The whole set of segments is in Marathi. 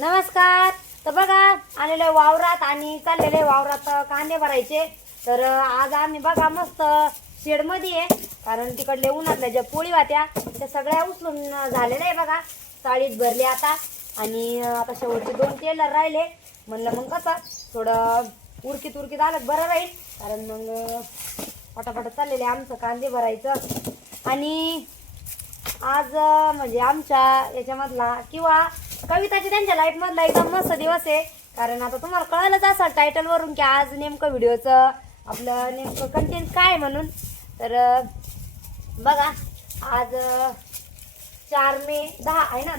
नमस्कार. तर बघा आलेले वावरात आणि चाललेले वावरात कांदे भरायचे. तर आज आम्ही बघा मस्त शेड मध्ये आहे, कारण तिकडले उन्हातल्या ज्या पोळी होत्या त्या सगळ्या उचलून झालेल्या आहे. बघा चाळीत भरले आता आणि आता शेवटचे 2 टेलर राहिले. म्हणलं मग कसं थोडं उरकीत आलं बरं राहील, कारण मग पटापट चाललेले आमचं कांदे भरायचं. आणि आज म्हणजे आमच्या याच्यामधला किंवा कविताची त्यांच्या लाईफमधला एकदम मस्त दिवस आहे. कारण आता तुम्हाला कळलंच असेल टायटलवरून की आज नेमकं व्हिडिओचं आपलं नेमकं कंटेंट काय म्हणून. तर बघा आज 4 मे 10 आहे ना,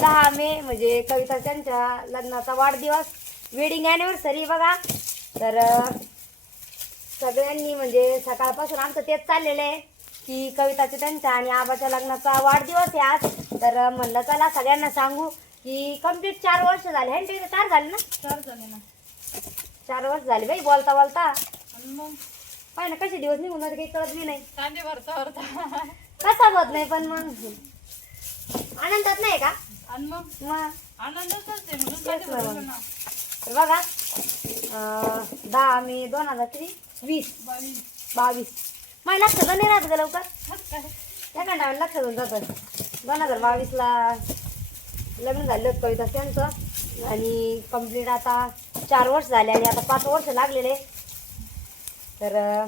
10 मे म्हणजे कविता त्यांच्या लग्नाचा वाढदिवस, वेडिंग ॲनिव्हर्सरी. बघा तर सगळ्यांनी म्हणजे सकाळपासून आमचं तेच चाललेलं आहे की कविताच्या त्यांच्या आणि आबाच्या लग्नाचा वाढदिवस आहे आज. तर म्हणलं चला सगळ्यांना सांगू की कंप्लीट 4 वर्ष झाले आहे ना. 4 झाले ना? 4 झाले ना. 4 वर्ष झाले बाई बोलता बोलता. आणि मग पाय ना कसे दिवस निघून जाते काही कळत बी नाही. कांदे भरता कसा होत नाही, पण मग आनंदात नाही का? आणि मग आनंदच असते म्हणून कांदे भरतो ना. तर बघा 10 मे 2020 22 मला लक्षात नाही राहत का लवकर. त्या कंटाळून लक्षात होऊन जातं. 2022 ला लग्न झालं होतं कविता त्यांचं आणि कंप्लीट आता 4 वर्ष झाले आणि आता 5 वर्ष लागलेले. तर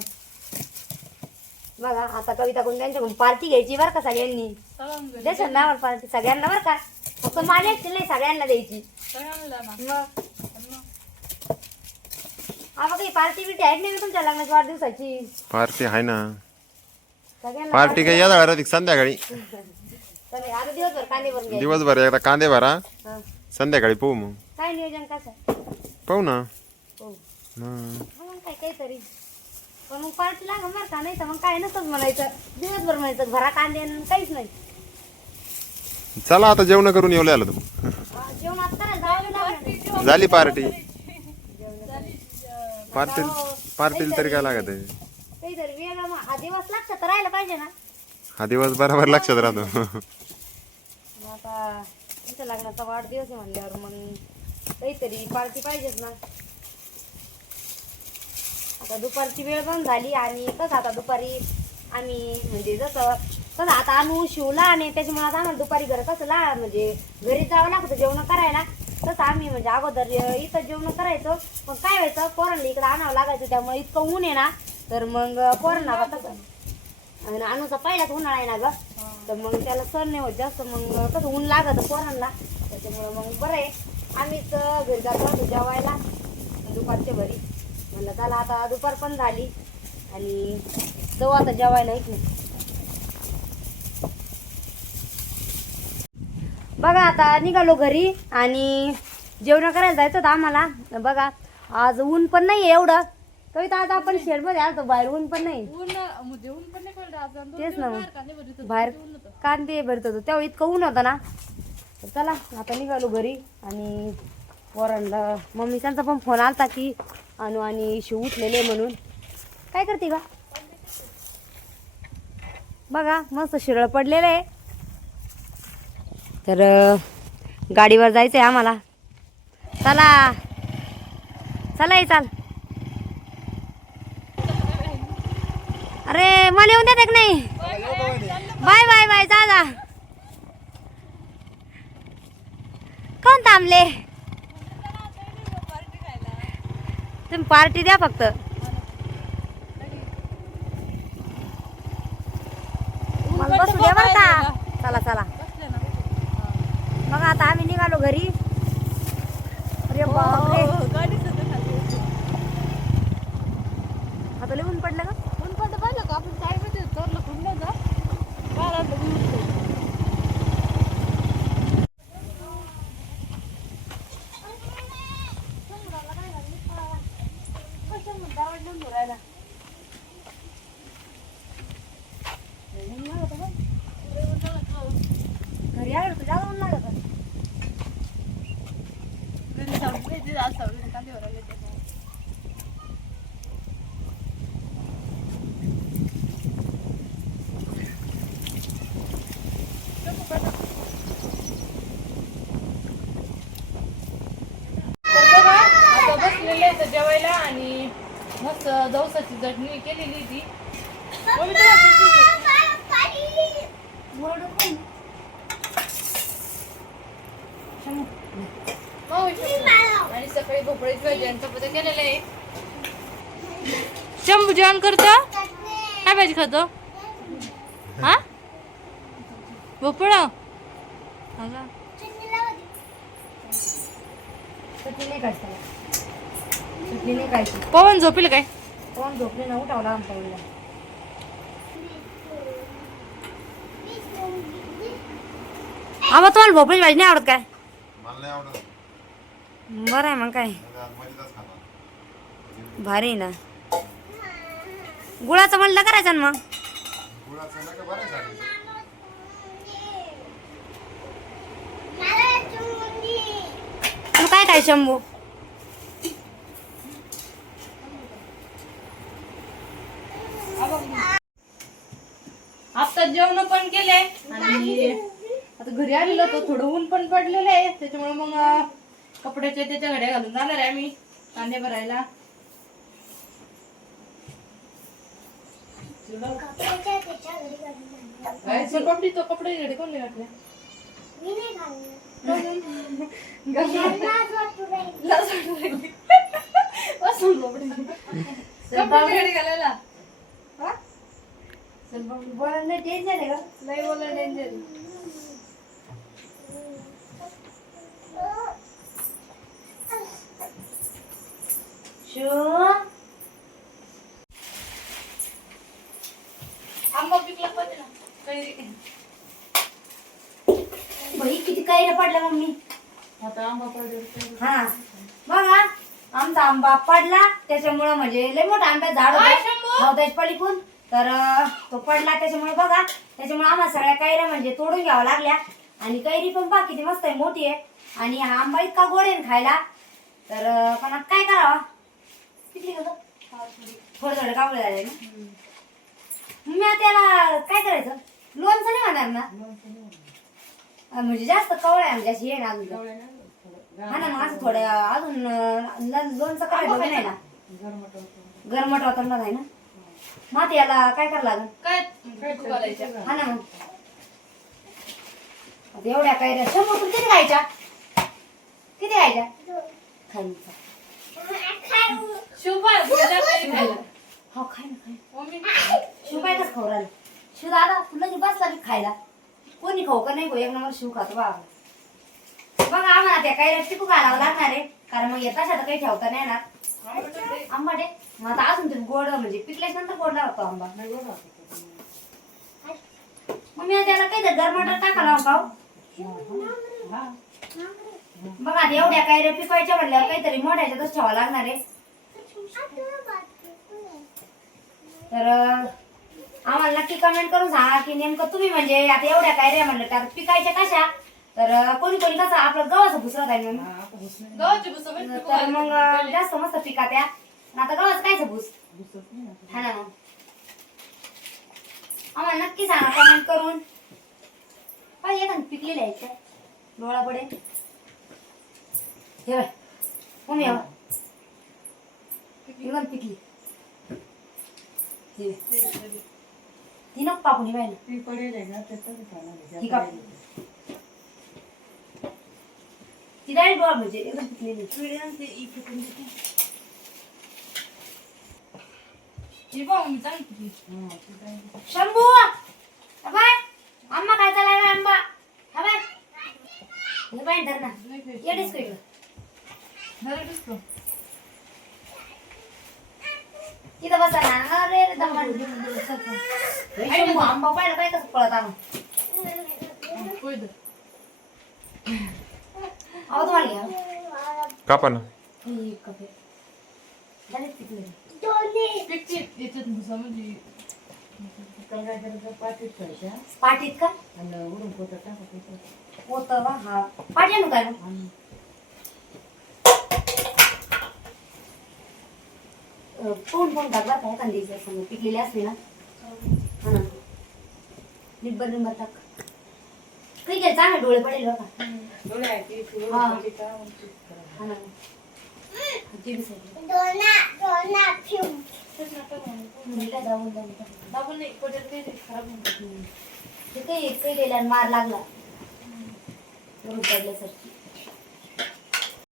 बघा आता कविता कोण त्यांच्याकडून पार्टी घ्यायची बरं का सगळ्यांनी. देशात ना पार्टी सगळ्यांना बरं का, फक्त माझ्या नाही सगळ्यांना द्यायची. मग आता काही पार्टी बिटी आहे नाही तुमच्या लग्नाच्या वाढदिवसाची? पार्टी आहे ना. सगळ्यांना पार्टी काही या राहते संध्याकाळी. आता दिवसभर कांदे भरून घ्यायचे. दिवसभर एकदा कांदे भरा, हा. संध्याकाळी पाहू मग. काय नियोजन कसं? पाहू ना. हो हं. मग काय काहीतरी, पण मग पार्टी लागेल बरं का, नाही तर मग काय नसतंच म्हणायचं. दिवसभर म्हणायचं भरा कांदे आणि काहीच नाही. चला आता जेवण करून येऊ आलो तू. जेवण आता करायला जावं लागेल. झाली पार्टी. पार्टीला तरी काय लागत आहे. काहीतरी वेगळं मग हा दिवस लक्षात तर राहायला पाहिजे ना. हा दिवस बरोबर लक्षात राहतो. मग आता तुमच्या लग्नाचा वाढदिवस आहे म्हणल्यावर मग काहीतरी पार्टी पाहिजेच ना. आता दुपारची वेळ पण झाली आणि कसं आता दुपारी आम्ही म्हणजे कसं आता आम्ही शिवला आणि त्याच्यामुळे आता आम्हाला दुपारी घर कसं म्हणजे घरी जावं लागतं जेवण करायला. तसं आम्ही म्हणजे अगोदर इथं जेवण करायचो, पण काय व्हायचं पोरांना इकडं आणावं लागायचं. त्यामुळे इतकं ऊन आहे ना, तर मग पोरांना कसं आणूचा पहिलाच उन्हाळा आहे ना ग, तर मग त्याला सण नाही होत जास्त. मग कसं ऊन लागत पोरांना, त्याच्यामुळं मग बरं आहे आम्हीच घरी जातो जेवायला दुपारच्या घरी. म्हणलं चला आता दुपार पण झाली आणि जाऊ आता जेवायला. नाही बघा आता निघालो घरी आणि जेवण करायला जायचं होतं आम्हाला. बघा आज ऊन पण नाही एवढं. कविता आता आपण शेडमध्ये आलतो, बाहेर ऊन पण नाही. तेच ना बाहेर कांदे भरत होतो तेव्हा इतकं ऊन होतं ना. तर चला आता निघालो घरी आणि पोरांना मम्मी त्यांचा पण फोन आलता की अनु आणि शिव उठलेले म्हणून. काय करते का? बघा मस्त शिरळ पडलेलं आहे. तर गाडीवर जायचं आहे आम्हाला. चला चला ये चाल. अरे मला येऊन देत नाही. बाय बाय बाय जा जा. कोण थांबले? तुम्ही पार्टी द्या फक्त. मला बसू द्या बरं का. चला चला बघा आता आम्ही निघालो घरी. अरे बापरे आता लिहून पडलं का? ऊन पडलं पाहिलं का आपण काय माहिती चोरलं कुठलं जा घरी आलो तुझ्या लागत. कांदे आता जेवायला आणि मस्त जवसाची चटणी केलेली ती मम्मी तुला चटणी दे. आणि सकाळी भोपळीची भाजी आणि चपात्या केलेल्या आहे. शंभू जेवण करतो काय भाजी खातो हा भोपळ चटणी नाही खायची त्याला. चटणी नाही खायची. पवन झोपेल काय कोण झोपले ना उठावला आमच्या मुलीला. आबा तुम्हाला भोपळीची भाजी नाही आवडत काय? मला नाही आवडत. बरं आहे मग काय मध्येच खाणार. भारी आहे ना. गुळाचं म्हणलं करायचं ना मग. गुळाचं नाही का बरं झालं. तू काय काय शंभू? आता जेवण पण केले आणि आता घरी आलेलो होतो थोडं ऊन पण पडलेलं आहे त्याच्यामुळे मग कपड्याच्या त्याच्या घड्या घालून जाणार आहे आम्ही कांदे भरायला. कपडे तो कपडे घडे कोण घातले कपडे घालायला बोलायला टेन्शन आहे का? नाही बोला डेंजर आंबा पिकला पाहिजे ना कैरी. बाई किती काही पडला मम्मी. आता आंबा पडले हा बघा आमचा आंबा पडला त्याच्यामुळं म्हणजे लय मोठा आंब्याचं झाड काय शंभू? होतं त्याची पलीकडून तर तो पडला त्याच्यामुळे बघा त्याच्यामुळे आम्हाला सगळ्या कैऱ्या म्हणजे तोडून घ्याव्या लागल्या. आणि कैरी पण पहा किती मस्त आहे मोठी आहे आणि हा आंबा इतका गोड आहे ना खायला. तर पण आता काय करावा किती थोडे थोडे कापले झाले ना. मी आता त्याला काय करायचं लोणचं नाही होणार ना म्हणजे जास्त कवळ्या म्हणजे अशी आहे ना अजून. हा ना मग असं थोडं अजून लोणचं करायचं नाही ना गरमट वातावरण आहे ना. मग याला काय करावं लागेल काय घालायच्या हा ना मग आता एवढ्या कैऱ्या शंभर किती खायच्या किती खायच्या खायचा शिवपाय खायला हो खाय ना खाय मम्मी शिवपाय कसं खाऊ राहिलं शिव दादा तुला की बसला की खायला कोणी खाऊ का नाही खाऊ एक नंबर शिव खातो बाबा. बघा आम्हाला त्या कैऱ्या टिकू घालावं लागणार आहे कारण मग येताच आता काही ठेवता नाही येणार. आंबट आहे मग आता अजून तुम्ही गोड म्हणजे पिकल्याच्या नंतर गोड लागतो आंबा. मग मी त्याला काही गरमाटात टाकायला पाव. बघा आता एवढ्या कैऱ्या पिकायच्या म्हटल्यावर काहीतरी मोठ्याच्यातच ठेवावं लागणार आहे. तर आम्हाला नक्की कमेंट करून सांगा की नेमकं तुम्ही म्हणजे आता एवढ्या कैऱ्या म्हणलं तर पिकायच्या कशा. तर कोणी कोणी कसं आपलं गव्हाचं भुसरत आहे म्हणून गव्हाची भुसा तर मग जास्त मस्त पिका त्या आता गव्हाचं कायचं भूस हा ना. मग आम्हाला नक्की सांगा कमेंट करून. काय एखाद पिकलेले आहेत काय डोळा पडे हे बाय मम्मी हवा पिकली ती नको कापून बाय ना ती कापून ती डायरेक्ट डोळा म्हणजे एकदम पिकलेली. शंभू बाय आंबा खायचा लागला आंबा हा बाय हे बाय धर ना येडीच कळलं इथं बसा ना. अरे दमन शंभू आंबा पाहिलं काय कसं पळत आलो अहो तुम्हाला घ्या कापा ना. ही कपे डायरेक्ट पिकले पाटीत का पोत हा पाठी आणू काय फोन फोन टाकला काय कांद्याची असं पिकलेली असली ना हा ना निब्बर निंबर टाक काही घ्या चांगले डोळे पडेल बघा हा ना ती विसरली. तेच नका म्हणू. मी काय दाबून दाबून. दाबून नाही पडेल ते खराब होऊन. ते काही गेल्या मार लागला वरून पडल्यासारखी.